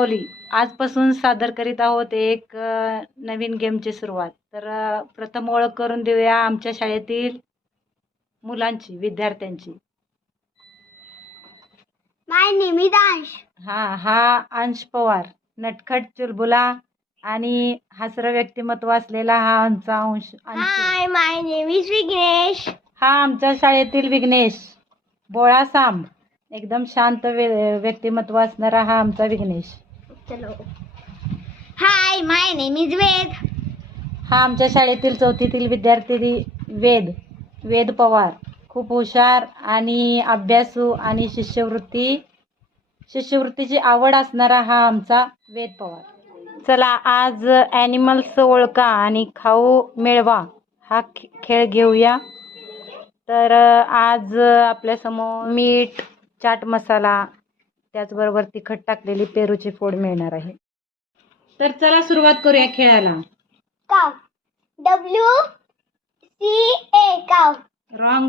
Holy आजपासून सादर करीत आहोत एक नवीन गेमची सुरुवात. तर प्रथम ओळख करून देऊया आमच्या शाळेतील मुलांची, विद्यार्थ्यांची. माय नेम इज अंश. हा अंश पवार, नटखट चुलबुला आणि हास्य व्यक्तिमत्व असलेला हा आमचा अंश. हाय, माय नेम इज विघ्नेश. हा आमच्या शाळेतील विघ्नेश, बोळा सांब, एकदम शांत व्यक्तिमत्व असणारा हा आमचा विघ्नेश. चलो. हाय, माय नेम इज वेद. हा आमच्या शाळेतील चौथीतील विद्यार्थी वेद पवार, खूप हुशार आणि अभ्यासू आणि शिष्यवृत्तीची आवड असणारा हा आमचा वेद पवार. चला आज ॲनिमल्स ओळखा आणि खाऊ मिळवा हा खेळ घेऊया. तर आज आपल्यासमोर मीठ, चाट मसाला, त्याचबरोबर तिखट टाकलेली पेरूची फोड मिळणार आहे. तर चला सुरुवात करूया खेळायला. काव. WCA काव. रॉंग.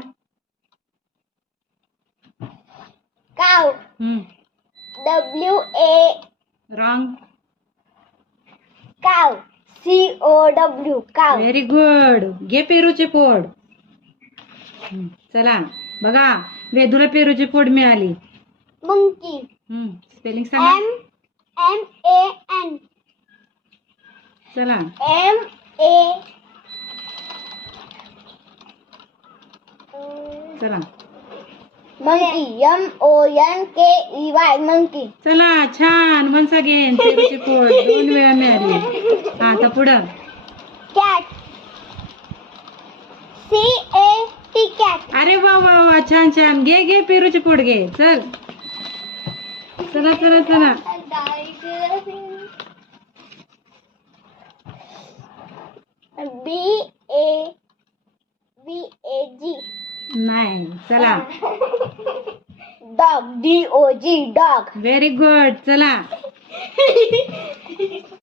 काव. WA wrong. काव. COW काव. Very good. घे पेरूचे फोड. चला बघा, वेदूला पेरूची फोड मिळाली. मंकी. स्पेलिंग सांगा. MAN. चला. चला. मंकी. MONKEY monkey. चला छान. वन्स अगेन पेरूची फोड 2 वेळा मिळाली. आता पुढं. कॅट. CAT cat. अरे वा वा वा, छान छान. घे पेरूची फोड घे. चला. BAG नाही. चला. Dog. DOG dog. Very good. चला.